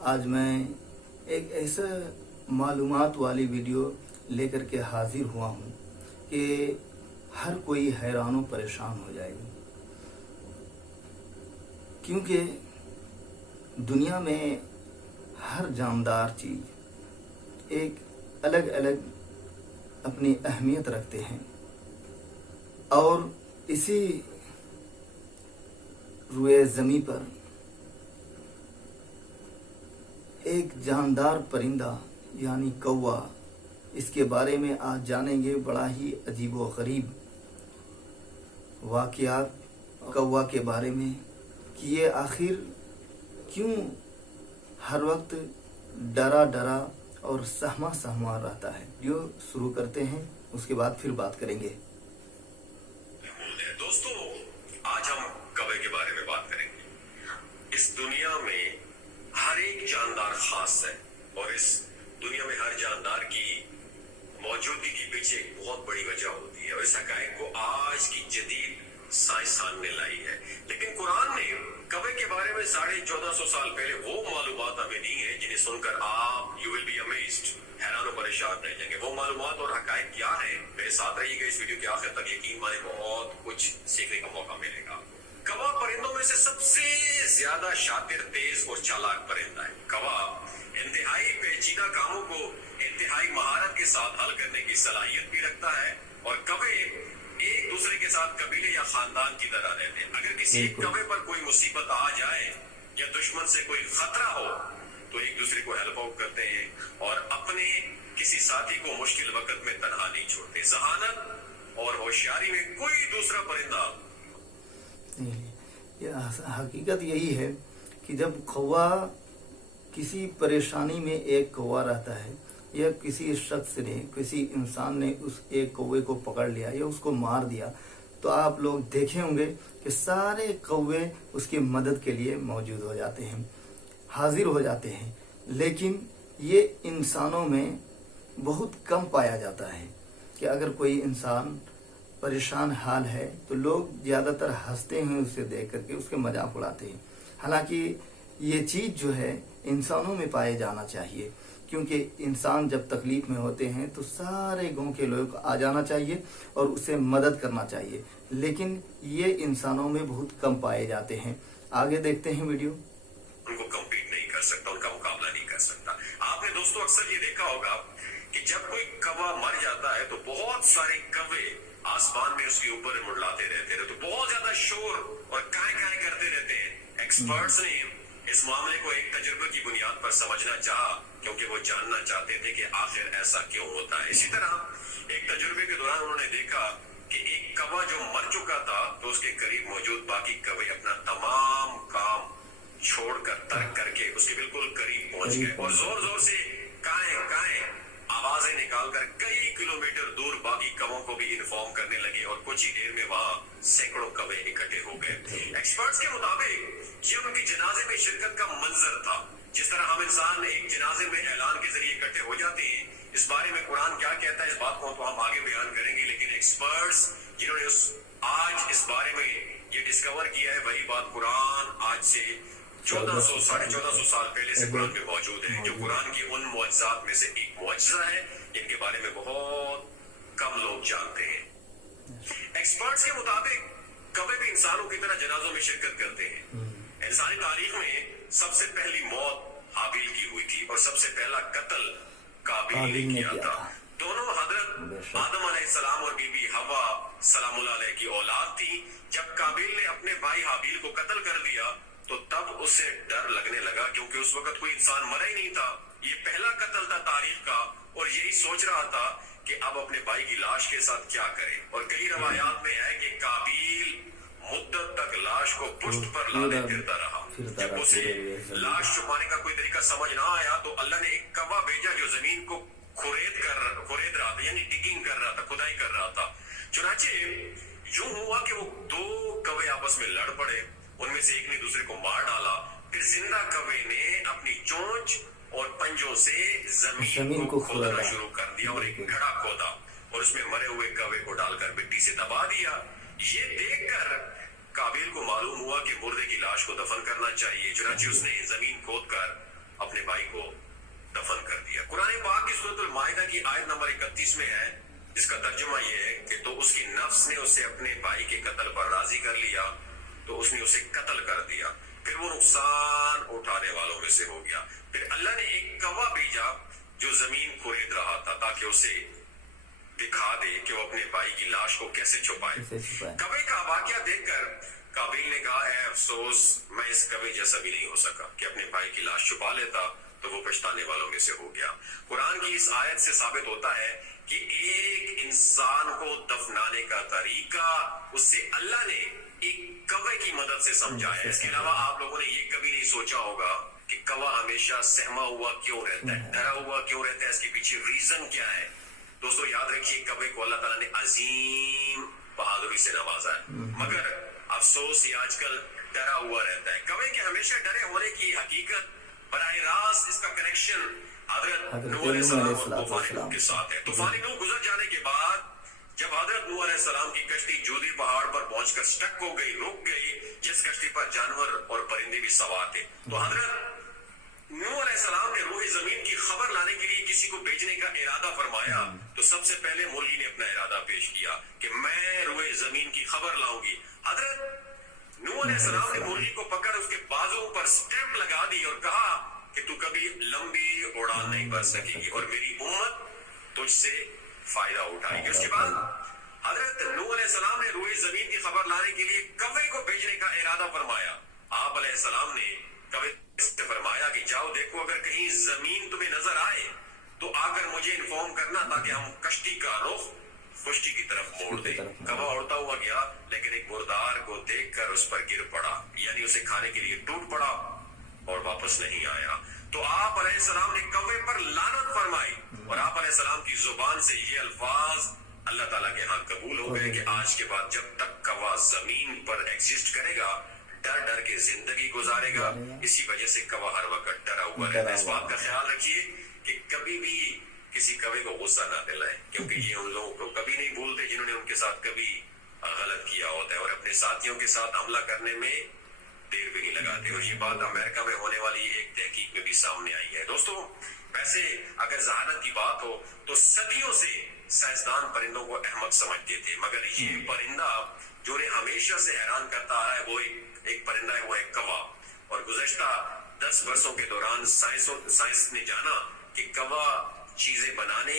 आज मैं एक ऐसा मालूमात वाली वीडियो लेकर के हाजिर हुआ हूँ कि हर कोई हैरान व परेशान हो जाएगी, क्योंकि दुनिया में हर जानदार चीज़ एक अलग अलग अपनी अहमियत रखते हैं और इसी रुए ज़मीं पर एक जानदार परिंदा यानी कौवा, इसके बारे में आज जानेंगे। बड़ा ही अजीब व गरीब वाक़यात कौवा के बारे में कि ये आखिर क्यों हर वक्त डरा डरा और सहमा सहमा रहता है। जो शुरू करते हैं, उसके बाद फिर बात करेंगे। दोस्तों, आज हम कौवे के बारे में बात करेंगे। इस दुनिया में हर एक जानदार खास है और इस दुनिया में हर जानदार की मौजूदगी के पीछे एक बहुत बड़ी वजह होती है और इस हकायक को आज की जदीद साइंस सामने लाई है। लेकिन कुरान ने कौवे के बारे में 1450 साल पहले वो मालूमात हमें दी है जिन्हें सुनकर आप यू विल बी अमेज्ड, हैरान और परेशान रह जाएंगे। वो मालूमात और हकायक क्या है, मेरे साथ रहिएगा इस वीडियो के आखिर तक। यकीन माने बहुत कुछ सीखने का मौका मिलेगा। कौवा परिंदों में से सबसे ज्यादा शातिर, तेज और चालाक परिंदा है। कौवा इंतहाई पेचीदा कामों को इंतहाई महारत के साथ हल करने की सलाहियत भी रखता है और कौवे एक दूसरे के साथ कबीले या खानदान की तरह रहते हैं। अगर किसी कौवे पर कोई मुसीबत आ जाए या दुश्मन से कोई खतरा हो तो एक दूसरे को हेल्प आउट करते हैं और अपने किसी साथी को मुश्किल वक्त में तनहा नहीं छोड़ते। जहानत और होशियारी में कोई दूसरा परिंदा हकीकत यही है कि जब कौवा किसी परेशानी में एक कौवा रहता है या किसी शख्स ने, किसी इंसान ने उस एक कौवे को पकड़ लिया या उसको मार दिया, तो आप लोग देखे होंगे कि सारे कौवे उसकी मदद के लिए मौजूद हो जाते हैं, हाजिर हो जाते हैं। लेकिन ये इंसानों में बहुत कम पाया जाता है कि अगर कोई इंसान परेशान हाल है तो लोग ज़्यादातर हंसते हैं उसे देख करके, उसके मजाक उड़ाते हैं। हालांकि ये चीज़ जो है इंसानों में पाए जाना चाहिए, क्योंकि इंसान जब तकलीफ में होते हैं तो सारे गांव के लोग आ जाना चाहिए और उसे मदद करना चाहिए, लेकिन ये इंसानों में बहुत कम पाए जाते हैं। आगे देखते हैं वीडियो। उनको कम्पीट नहीं कर सकता, उनका मुकाबला नहीं कर सकता। आपने दोस्तों अक्सर ये देखा होगा कि जब कोई कौवा मर जाता है तो बहुत सारे कौवे आसमान में उसके ऊपर मुंडलाते रहते हैं, तो बहुत ज्यादा शोर और काय काय करते रहते हैं। एक्सपर्ट्स ने इस मामले को एक तजुर्बे की बुनियाद पर समझना चाहा, क्योंकि वो जानना चाहते थे कि आखिर ऐसा क्यों होता है। इसी तरह एक तजुर्बे के दौरान उन्होंने देखा कि एक कौवा जो मर चुका था तो उसके करीब मौजूद बाकी कौवे अपना तमाम काम छोड़कर, तर्क करके उसके बिल्कुल करीब पहुंच गए और जोर जोर से काय काय आवाजें निकालकर कई किलोमीटर दूर बाकी कौवों को भी इन्फॉर्म करने लगे और कुछ ही देर में वहां सैकड़ों कौवे इकट्ठे हो गए। एक्सपर्ट्स के मुताबिक ये उनकी जनाजे में शिरकत का मंजर था। जिस तरह हम इंसान एक जनाजे में ऐलान के जरिए इकट्ठे हो जाते हैं, इस बारे में कुरान क्या कहता है इस बात को तो हम आगे बयान करेंगे। लेकिन एक्सपर्ट्स जिन्होंने आज इस बारे में ये डिस्कवर किया है, वही बात कुरान आज से 1400-1450 साल पहले से कुरान में मौजूद है, जो कुरान की उन मुअज्जात में से एक मुअज्जा है जिनके बारे में बहुत कम लोग जानते हैं। एक्सपर्ट्स के मुताबिक कौवे भी इंसानों की तरह जनाजों में शिरकत करते हैं। इंसानी तारीख में सबसे पहली मौत हाबिल की हुई थी और सबसे पहला कत्ल काबिल ने किया था। दोनों हजरत आदम अलैहिस्सलाम और बीबी हवा सलामुल्लाह अलैह की औलाद थी। जब काबिल ने अपने भाई हाबिल को कत्ल कर दिया तो तब उसे डर लगने लगा, क्योंकि उस वक्त कोई इंसान मरा ही नहीं था। ये पहला कत्ल था तारीख का और यही सोच रहा था कि अब अपने भाई की लाश के साथ क्या करे। और कई रवायात में है कि काबिल मुद्दत तक लाश को पुश्त पर लादे फिरता रहा। जब उसे लाश छुपाने का कोई तरीका समझ ना आया तो अल्लाह ने एक कौवा भेजा जो जमीन को खुरेद रहा था, यानी डिगिंग कर रहा था, खुदाई कर रहा था। चुनाचे यूं हुआ कि वो दो कौवे आपस में लड़ पड़े, उनमें से एक ने दूसरे को मार डाला। फिर जिंदा कौवे ने अपनी चोंच और पंजों से जमीन को खोदना शुरू कर दिया और एक गड्ढा खोदा और उसमें मरे हुए कौवे को डालकर मिट्टी से दबा दिया। ये देखकर काबिल को मालूम हुआ कि मुर्दे की लाश को दफन करना चाहिए। चुनांचे उसने जमीन खोदकर अपने भाई को दफन कर दिया। कुरान पाक की सूरत अल-माइदा की आयत नंबर 31 में है, जिसका तर्जुमा ये है कि तो उसकी नफ्स ने उसे अपने भाई के कत्ल पर राजी कर लिया तो उसने उसे कत्ल कर दिया, फिर वो नुकसान उठाने वालों में से हो गया। फिर अल्लाह ने एक कौवा भेजा जो जमीन खुरेद रहा था ताकि उसे दिखा दे कि वो अपने भाई की लाश को कैसे छुपाए। कौवे का वाकया देखकर काबिल ने कहा, ऐ अफसोस, मैं इस कौवे जैसा भी नहीं हो सका कि अपने भाई की लाश छुपा लेता तो वो पछताने वालों में से हो गया। कुरान की इस आयत से साबित होता है कि एक इंसान को दफनाने का तरीका उससे अल्लाह ने एक कौवे की मदद से समझाया। इसके अलावा आप लोगों ने ये कभी नहीं सोचा होगा कि कौवा हमेशा सहमा हुआ क्यों रहता है, डरा हुआ क्यों रहता है, इसके पीछे रीजन क्या है। दोस्तों याद रखिए, कौवे को अल्लाह ताला ने अजीम बहादुरी से नवाजा है, मगर अफसोस ये आजकल डरा हुआ रहता है। कौवे के हमेशा डरे होने की हकीकत बराह रास्त इसका कनेक्शन हजरत नूह अलैहिस्सलाम और तूफान नूह के साथ है। तूफान नूह गुजर जाने के बाद जब हजरत नूह अलैहिस्सलाम की कश्ती जूदी पहाड़ पर पहुंचकर स्टक हो गई, रुक गई, जिस कश्ती पर जानवर और परिंदे भी सवार थे, तो हजरत नूह अलैहिस्सलाम ने रूह जमीन की खबर लाने के लिए किसी को भेजने का इरादा फरमाया। तो सबसे पहले मुर्गी ने अपना इरादा पेश किया कि मैं रूह जमीन की खबर लाऊंगी। हजरत नूह अलैहिस्सलाम ने मुर्गी को पकड़ उसके बाजू पर स्ट्रैप लगा दी और कहा कि तू कभी लंबी उड़ान नहीं भर सकेगी और मेरी उम्मत तुझसे फायदा उठाएगी। उसके बाद हजरत नूह अलैहिस्सलाम ने रूह जमीन की खबर लाने के लिए कौवे को भेजने का इरादा फरमाया। आप अलैहिस्सलाम ने कौवे से फरमाया कि जाओ देखो, अगर कहीं जमीन तुम्हें नजर आए तो आकर मुझे इन्फॉर्म करना ताकि हम कश्ती का रुख खुश्की की तरफ मोड़ दे। कौवा उड़ता हुआ गया, लेकिन एक मुर्दार को देखकर उस पर गिर पड़ा, यानी उसे खाने के लिए टूट पड़ा और वापस नहीं आया। तो आप अलैहिस्सलाम ने कौवे पर लानत फरमाई और आप अलैहिस्सलाम की जुबान से ये अल्फाज अल्लाह ताला के यहाँ कबूल हो गए कि आज के बाद जब तक कौवा जमीन पर एग्जिस्ट करेगा, डर डर के जिंदगी गुजारेगा। इसी वजह से कौवा हर वक्त डरा हुआ रहता है। इस बात का ख्याल रखिए कि कभी भी किसी कौवे को गुस्सा ना दिलाएं, क्योंकि ये उन लोगों को कभी नहीं भूलते जिन्होंने उनके साथ कभी गलत किया होता है और अपने साथियों के साथ हमला करने में देर भी नहीं लगाते। और ये बात अमेरिका में होने वाली एक तहकीक में भी सामने आई है। दोस्तों, वैसे अगर जहानत की बात हो तो सदियों से साइंसदान परिंदों को अहमक समझते थे, मगर ये परिंदा जो उन्हें हमेशा से हैरान करता आ रहा है वो एक परिंदा है, वो है कौवा। और गुज़श्ता 10 वर्षों के दौरान साइंस ने जाना कि कौवा चीजें बनाने,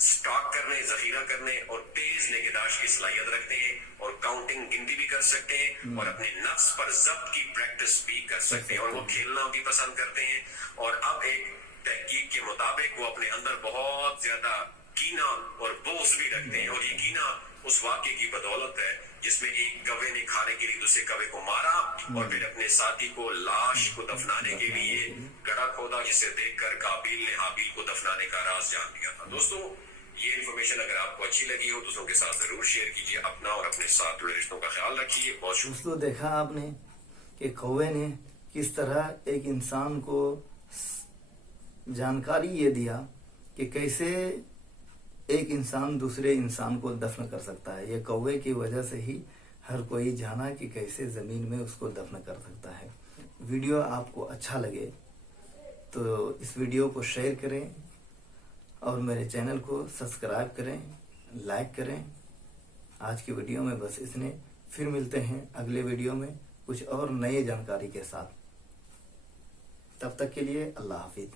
स्टॉक करने, जखीरा करने और तेज निगहदाश्त की सलाहियत रखते हैं और काउंटिंग, गिनती भी कर सकते हैं और अपने नफ्स पर जब्त की प्रैक्टिस भी कर सकते हैं और वो खेलना भी पसंद करते हैं। और अब एक तहकीक के मुताबिक वो अपने अंदर बहुत ज्यादा कीना और बोझ भी रखते हैं और ये कीना उस वाक्य की बदौलत है जिसमें एक कौवे ने खाने के लिए दूसरे कौवे को मारा और फिर अपने साथी को लाश को दफनाने के लिए गड्ढा खोदा, जिसे देखकर काबिल ने हाबिल को दफनाने का राज जान लिया था। दोस्तों, ये इन्फॉर्मेशन अगर आपको अच्छी लगी हो दूसरों के साथ जरूर शेयर कीजिए। अपना और अपने साथ जुड़े रिश्तों का ख्याल रखिए। बहुत शुक्रिया। दोस्तों, देखा आपने कि कौवे ने किस तरह एक इंसान को जानकारी ये दिया कि कैसे एक इंसान दूसरे इंसान को दफन कर सकता है। ये कौवे की वजह से ही हर कोई जाना कि कैसे जमीन में उसको दफन कर सकता है। वीडियो आपको अच्छा लगे तो इस वीडियो को शेयर करें और मेरे चैनल को सब्सक्राइब करें, लाइक करें। आज की वीडियो में बस इतने, फिर मिलते हैं अगले वीडियो में कुछ और नए जानकारी के साथ। तब तक के लिए अल्लाह हाफिज।